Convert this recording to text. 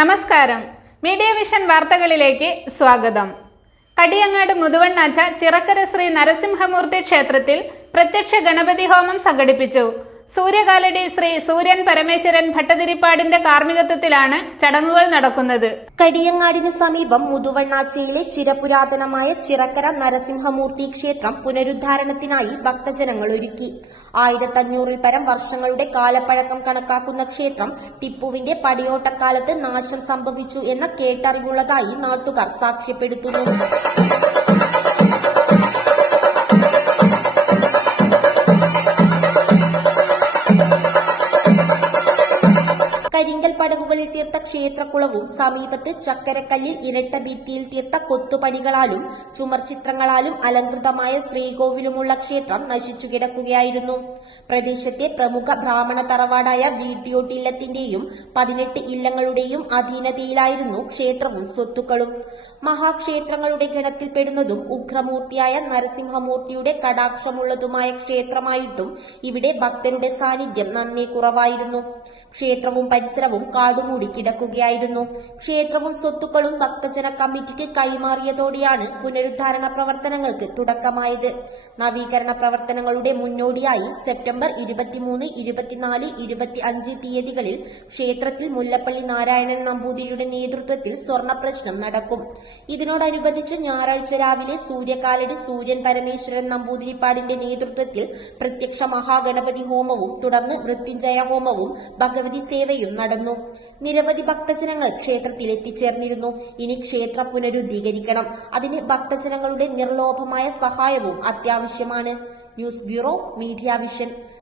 നമസ്കാരം. Media vision വാർത്തകളിലേക്ക് സ്വാഗതം. കടിയങ്ങാട് മുതുവണ്ണാച്ച ചിറക്കര ശ്രീ നരസിംഹമൂർത്തി ക്ഷേത്രത്തിൽ പ്രത്യക്ഷ ഗണപതി ഹോമം സംഘടിപ്പിച്ചു. സൂര്യകാലടി ശ്രീ സൂര്യൻ പരമേശ്വരൻ ഭട്ടതിരിപ്പാടിന്റെ കാർമ്മികത്വത്തിലാണ് ചടങ്ങുകൾ നടക്കുന്നത്. കടിയങ്ങാടിനു സമീപം മുതുവണ്ണാച്ചയിലെ ചിരപുരാതനമായ ചിറക്കര നരസിംഹമൂർത്തി ക്ഷേത്രം പുനരുദ്ധാരണത്തിനായി ഭക്തജനങ്ങൾ ഒരുക്കി. 1500-ൽ പരം വർഷങ്ങളുടെ കാലപ്പഴക്കം കണക്കാക്കുന്ന ക്ഷേത്രം ടിപ്പുവിന്റെ പടയോട്ടക്കാലത്ത് നാശം സംഭവിച്ചു എന്ന കേട്ടറിവുള്ളതായി നാട്ടുകാർ സാക്ഷ്യപ്പെടുത്തുന്നു. കരിങ്കൽ പടവുകളിൽ തീർത്ത ക്ഷേത്രക്കുളവും സമീപത്ത് ചക്കരക്കല്ലിൽ ഇരട്ട ഭിത്തിയിൽ തീർത്ത കൊത്തുപണികളാലും ചുമർചിത്രങ്ങളാലും അലങ്കൃതമായ ശ്രീകോവിലുമുള്ള ക്ഷേത്രം നശിച്ചു കിടക്കുകയായിരുന്നു. പ്രദേശത്തെ പ്രമുഖ ബ്രാഹ്മണ തറവാടായ വീട്ടിയോട്ടില്ലത്തിന്റെയും 18 ഇല്ലങ്ങളുടെയും അധീനതയിലായിരുന്നു ക്ഷേത്രവും സ്വത്തുക്കളും. മഹാക്ഷേത്രങ്ങളുടെ ഗണത്തിൽപ്പെടുന്നതും ഉഗ്രമൂർത്തിയായ നരസിംഹമൂർത്തിയുടെ കടാക്ഷമുള്ളതുമായ ക്ഷേത്രമായിട്ടും ഇവിടെ ഭക്തരുടെ സാന്നിധ്യം നന്നേ കുറവായിരുന്നു. ക്ഷേത്രവും പരിസരവും കാടുമൂടി കിടക്കുകയായിരുന്നു. ക്ഷേത്രവും സ്വത്തുക്കളും ഭക്തജന കമ്മിറ്റിക്ക് കൈമാറിയതോടെയാണ് പുനരുദ്ധാരണ പ്രവർത്തനങ്ങൾക്ക് തുടക്കമായത്. നവീകരണ പ്രവർത്തനങ്ങളുടെ മുന്നോടിയായി സെപ്റ്റംബർ 23, 24, 25 തീയതികളിൽ ക്ഷേത്രത്തിൽ മുല്ലപ്പള്ളി നാരായണൻ നമ്പൂതിരിയുടെ നേതൃത്വത്തിൽ സ്വർണ്ണപ്രശ്നം നടക്കും. ഇതിനോടനുബന്ധിച്ച് ഞായറാഴ്ച രാവിലെ സൂര്യകാലടി സൂര്യൻ പരമേശ്വരൻ നമ്പൂതിരിപ്പാടിന്റെ നേതൃത്വത്തിൽ പ്രത്യക്ഷ മഹാഗണപതി ഹോമവും തുടർന്ന് മൃത്യുഞ്ജയ ഹോമവും ഭഗവതി സേവയും നടന്നു. നിരവധി ഭക്തജനങ്ങൾ ക്ഷേത്രത്തിൽ എത്തിച്ചേർന്നിരുന്നു. ഇനി ക്ഷേത്രം പുനരുദ്ധീകരിക്കണം. അതിന് ഭക്തജനങ്ങളുടെ നിർലോഭമായ സഹായവും അത്യാവശ്യമാണ്. News bureau, media vision.